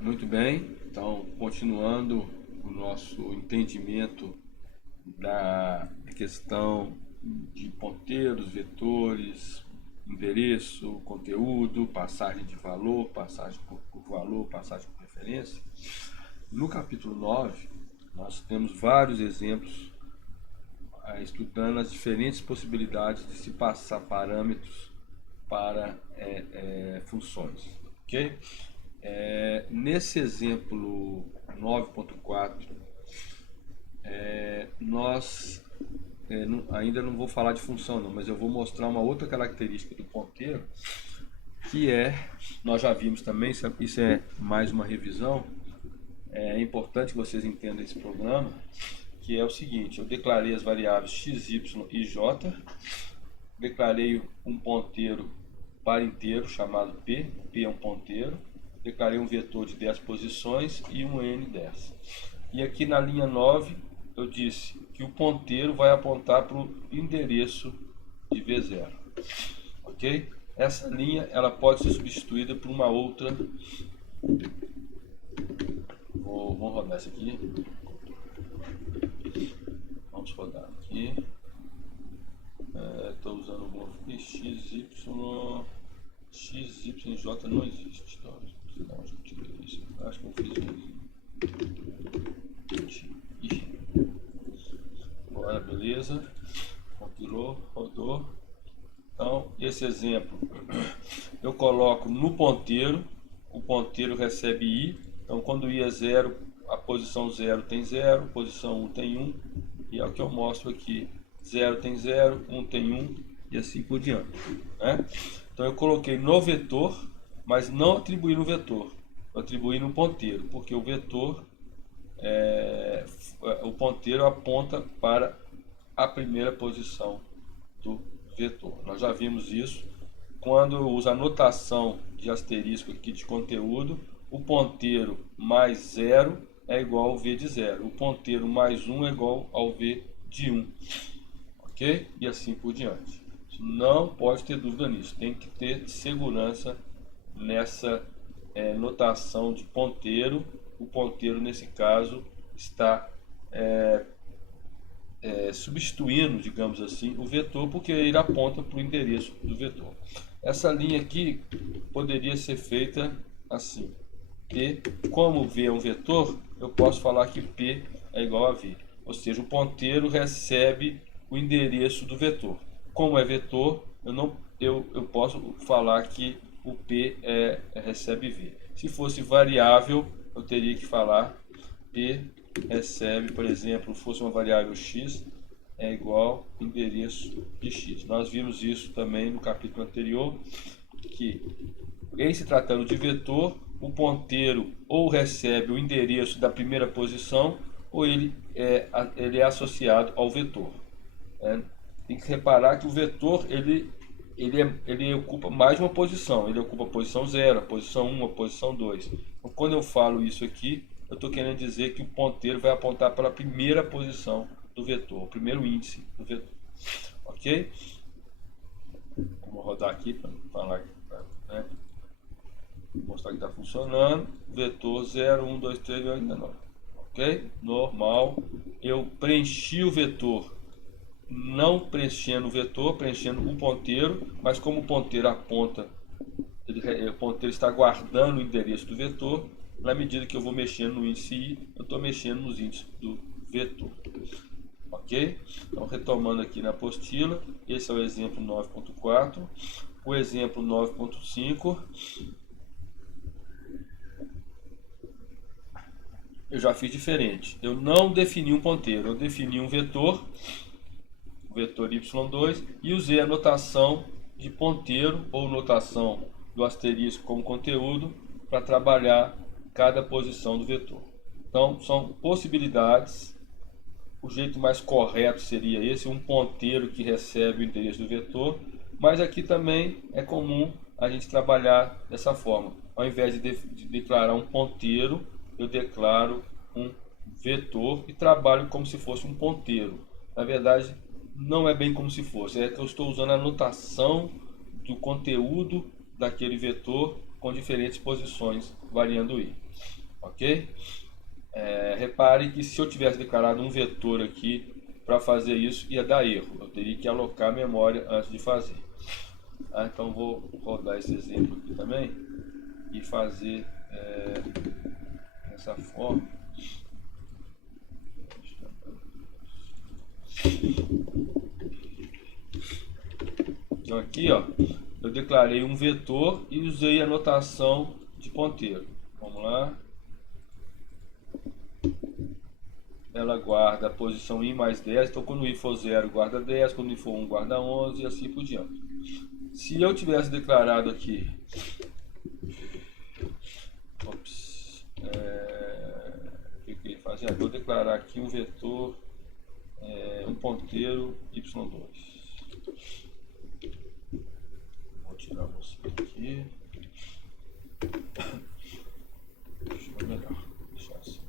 Muito bem, então continuando o nosso entendimento da questão de ponteiros, vetores, endereço, conteúdo, passagem de valor, passagem por valor, passagem por referência. No capítulo 9, nós temos vários exemplos estudando as diferentes possibilidades de se passar parâmetros para funções, ok? Nesse exemplo 9.4, nós ainda não vou falar de função não, mas eu vou mostrar uma outra característica do ponteiro, que nós já vimos também, isso é mais uma revisão. É importante que vocês entendam esse programa, que é o seguinte: eu declarei as variáveis x, y e j, declarei um ponteiro para inteiro chamado P é um ponteiro, declarei um vetor de 10 posições e um n10. E aqui na linha 9 eu disse que o ponteiro vai apontar para o endereço de V0, ok? Essa linha ela pode ser substituída por uma outra. Vamos rodar essa aqui. Vamos rodar aqui. Estou usando alguma XY. XYJ não existe. Então, onde eu tirei isso? Acho que eu fiz um. Bora, beleza. Compilou, rodou. Então, esse exemplo eu coloco no ponteiro. O ponteiro recebe I. Então, quando I é 0, a posição 0 tem 0, posição 1 tem 1. E é o que eu mostro aqui. 0 tem 0, 1 tem 1 e assim por diante, né? Então eu coloquei no vetor, mas não atribuí no vetor, eu atribuí no ponteiro, porque o vetor, o ponteiro aponta para a primeira posição do vetor. Nós já vimos isso quando eu uso a notação de asterisco aqui de conteúdo. O ponteiro mais 0 é igual ao V de 0, o ponteiro mais 1 é igual ao V de 1. Ok? E assim por diante. Não pode ter dúvida nisso. Tem que ter segurança nessa notação de ponteiro. O ponteiro, nesse caso, está substituindo, digamos assim, o vetor, porque ele aponta para o endereço do vetor. Essa linha aqui poderia ser feita assim. P, como V é um vetor, eu posso falar que P é igual a V. Ou seja, o ponteiro recebe o endereço do vetor. Como é vetor, eu posso falar que o P recebe V. Se fosse variável, eu teria que falar P recebe, por exemplo, fosse uma variável x, é igual ao endereço de x. Nós vimos isso também no capítulo anterior, que em se tratando de vetor, o ponteiro ou recebe o endereço da primeira posição, ou ele é associado ao vetor. Tem que reparar que o vetor ele ocupa mais de uma posição. Ele ocupa a posição 0, a posição 1, a posição 2. Então, quando eu falo isso aqui, eu estou querendo dizer que o ponteiro vai apontar para a primeira posição do vetor, o primeiro índice do vetor. Ok? Vamos rodar aqui para falar, né? Mostrar que está funcionando. Vetor 0, 1, 2, 3, ainda não. Ok? Normal. Eu preenchi o vetor, não preenchendo o vetor, preenchendo o ponteiro, mas como o ponteiro aponta, o ponteiro está guardando o endereço do vetor, na medida que eu vou mexendo no índice I, eu estou mexendo nos índices do vetor. Ok? Então, retomando aqui na apostila, esse é o exemplo 9.4. O exemplo 9.5, eu já fiz diferente. Eu não defini um ponteiro, eu defini um vetor, o vetor y2, e usei a notação de ponteiro ou notação do asterisco como conteúdo para trabalhar cada posição do vetor. Então, são possibilidades. O jeito mais correto seria esse, um ponteiro que recebe o endereço do vetor, mas aqui também é comum a gente trabalhar dessa forma. Ao invés de declarar um ponteiro, eu declaro um vetor e trabalho como se fosse um ponteiro. Na verdade, não é bem como se fosse, é que eu estou usando a notação do conteúdo daquele vetor com diferentes posições variando o i, ok? Repare que se eu tivesse declarado um vetor aqui, para fazer isso ia dar erro, eu teria que alocar memória antes de fazer. Então vou rodar esse exemplo aqui também e fazer dessa forma. Então aqui, ó, eu declarei um vetor e usei a notação de ponteiro. Vamos lá. Ela guarda a posição i mais 10, então quando o i for 0 guarda 10, quando o i for 1 guarda 11 e assim por diante. Se eu tivesse declarado aqui, o que ele faz? Vou declarar aqui um vetor, um ponteiro y2. Vou tirar você aqui. Deixa eu melhor, deixar assim.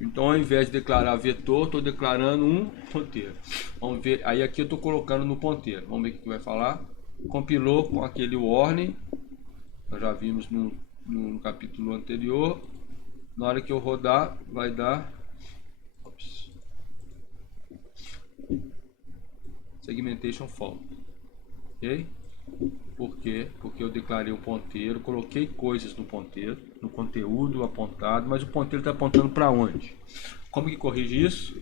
Então, ao invés de declarar vetor, estou declarando um ponteiro. Vamos ver, aí aqui eu estou colocando no ponteiro. Vamos ver o que vai falar. Compilou com aquele warning, nós já vimos no capítulo anterior. Na hora que eu rodar, vai dar segmentation fault, ok? Por quê? Porque eu declarei um ponteiro, coloquei coisas no ponteiro, no conteúdo apontado, mas o ponteiro está apontando para onde? Como que corrige isso?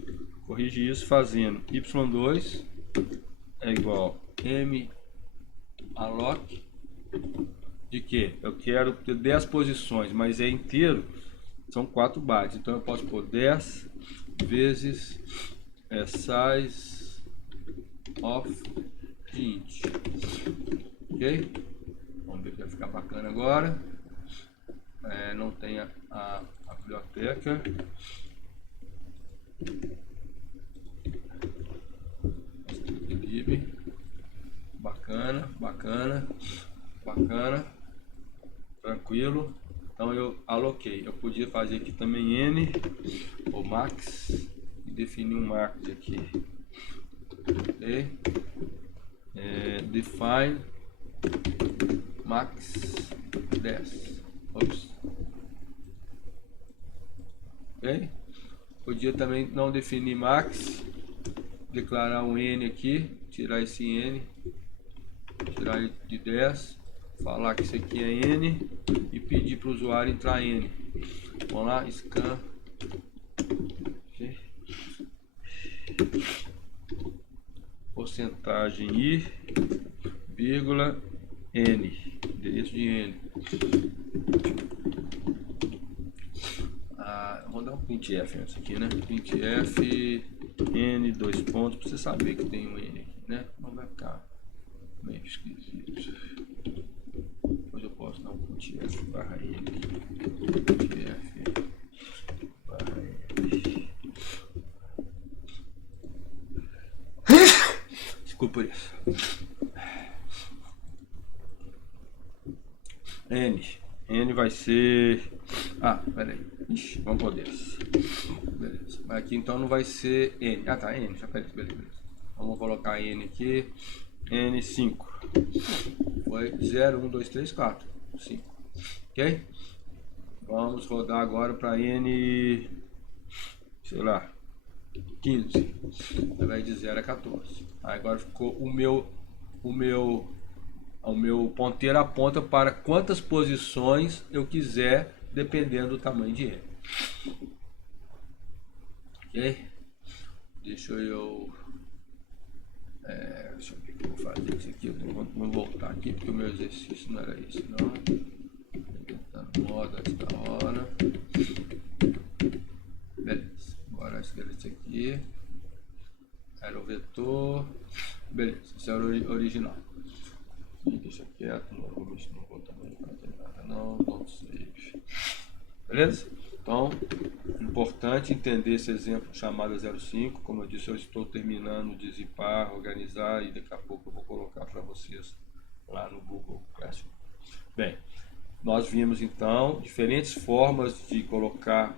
Corrige isso fazendo y2 é igual m alloc de que? Eu quero ter 10 posições, mas é inteiro, são 4 bytes, então eu posso pôr 10 vezes size of int. Ok? Vamos ver que vai ficar bacana agora. Não tem a biblioteca. Bacana, bacana, bacana. Tranquilo. Então eu aloquei. Eu podia fazer aqui também n ou max e definir um max aqui. Ok? Define max 10. Ops. Ok? Podia também não definir max, declarar um n aqui, tirar esse n, tirar de 10, falar que isso aqui é n e pedir para o usuário entrar n. Vamos lá, scan. Okay. Porcentagem i, vírgula, n, endereço de n. Vou dar um printf antes aqui, né? Printf n, dois pontos, para você saber que tem um n aqui, né? Não vai ficar meio esquisito. Depois eu posso dar um printf barra n aqui. Printf barra n. Desculpa por isso. N vai ser... peraí. Ixi, vamos por desse. Beleza. Aqui então não vai ser N. Tá, N. Já peraí, beleza. Vamos colocar N aqui. N5. Foi 0, 1, 2, 3, 4. 5. Ok? Vamos rodar agora para N... sei lá. 15. Vai de 0 a 14. Agora ficou o meu ponteiro aponta para quantas posições eu quiser, dependendo do tamanho de n. Ok? Deixa eu ver o que eu vou fazer isso aqui. Vou voltar aqui porque o meu exercício não era isso, não. Tentando moda esta hora. Beleza. Agora escrever isso aqui. Era o vetor. Beleza, isso era o original. Deixa quieto, não vou também fazer nada não, don't save. Beleza? Então, importante entender esse exemplo chamado 05. Como eu disse, eu estou terminando de zipar, organizar e daqui a pouco eu vou colocar para vocês lá no Google Classroom. Bem, nós vimos então diferentes formas de colocar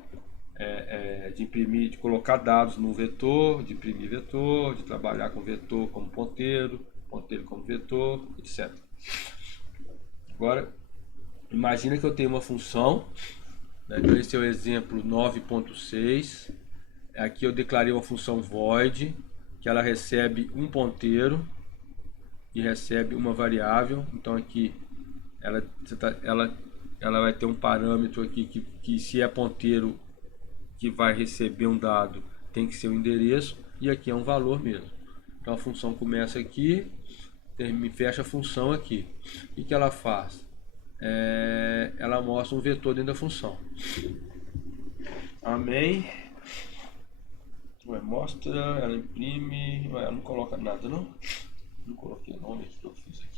de imprimir, de colocar dados no vetor, de imprimir vetor, de trabalhar com vetor como ponteiro, ponteiro como vetor, etc. Agora, imagina que eu tenho uma função, né? Então esse é o exemplo 9.6. Aqui eu declarei uma função void, que ela recebe um ponteiro e recebe uma variável. Então aqui ela vai ter um parâmetro aqui que se é ponteiro que vai receber um dado, tem que ser o endereço, e aqui é um valor mesmo. Então a função começa aqui, fecha a função aqui. O que ela faz? Ela mostra um vetor dentro da função. Amém. Mostra, ela imprime, ela não coloca nada, não? Não coloquei o nome que eu fiz aqui.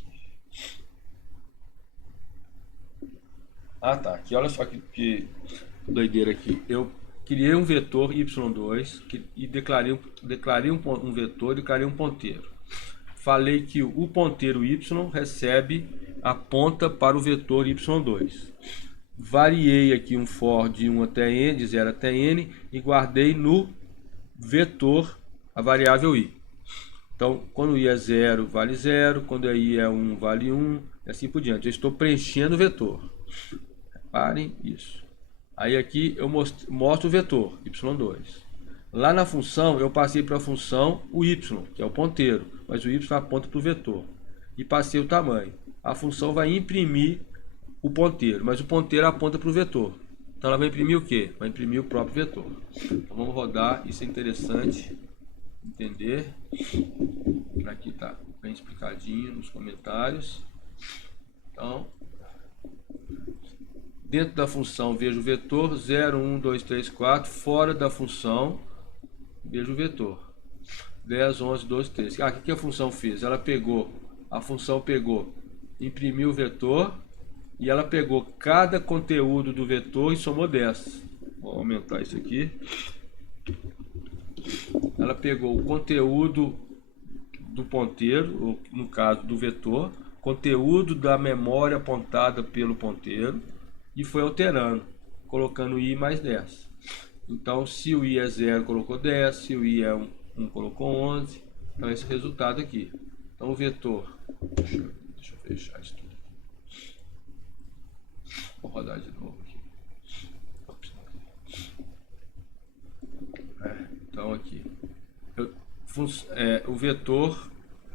Ah tá, aqui olha só que doideira aqui. Eu criei um vetor y2 e declarei um vetor, declarei um ponteiro. Falei que o ponteiro y recebe a ponta para o vetor y2. Variei aqui um for de 1 até n, de 0 até n, e guardei no vetor a variável i. Então, quando i é 0, vale 0, quando i é 1, vale 1, e assim por diante. Eu estou preenchendo o vetor. Reparem isso. Aí aqui eu mostro o vetor, y2. Lá na função, eu passei para a função o y, que é o ponteiro, mas o y aponta para o vetor. E passei o tamanho. A função vai imprimir o ponteiro, mas o ponteiro aponta para o vetor. Então ela vai imprimir o quê? Vai imprimir o próprio vetor. Então vamos rodar, isso é interessante entender. Aqui está bem explicadinho nos comentários. Então, dentro da função vejo o vetor 0, 1, 2, 3, 4. Fora da função vejo o vetor 10, 11, 12, 13. O que a função fez? A função pegou, imprimiu o vetor e ela pegou cada conteúdo do vetor e somou 10. Vou aumentar isso aqui. Ela pegou o conteúdo do ponteiro, ou no caso do vetor, conteúdo da memória apontada pelo ponteiro, e foi alterando, colocando i mais 10. Então, se o i é 0, colocou 10, se o i é 1, colocou 11. Então, esse é o resultado aqui. Então, o vetor... Deixa eu fechar isso tudo. Vou rodar de novo aqui. Então, aqui. O vetor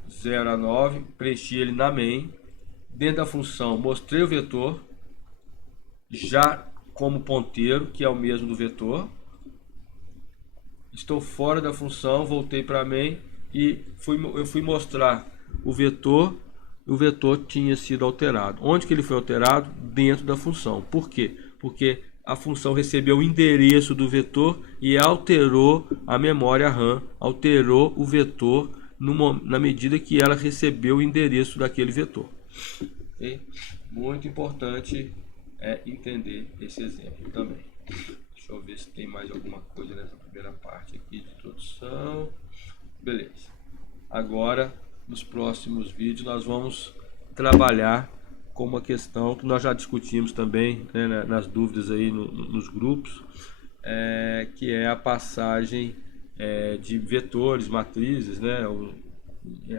0 a 9, preenchi ele na main. Dentro da função, mostrei o vetor, já como ponteiro, que é o mesmo do vetor. Estou fora da função, voltei para a main e eu fui mostrar o vetor tinha sido alterado. Onde que ele foi alterado? Dentro da função. Por quê? Porque a função recebeu o endereço do vetor e alterou a memória RAM, alterou o vetor na medida que ela recebeu o endereço daquele vetor. Okay? Muito importante entender esse exemplo também. Deixa eu ver se tem mais alguma coisa nessa primeira parte aqui de introdução. Beleza. Agora, nos próximos vídeos, nós vamos trabalhar com uma questão que nós já discutimos também, né, nas dúvidas aí nos grupos, que é a passagem de vetores, matrizes, né,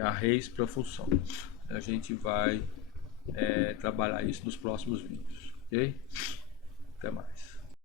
arrays para função. A gente vai trabalhar isso nos próximos vídeos. Ok? Até mais.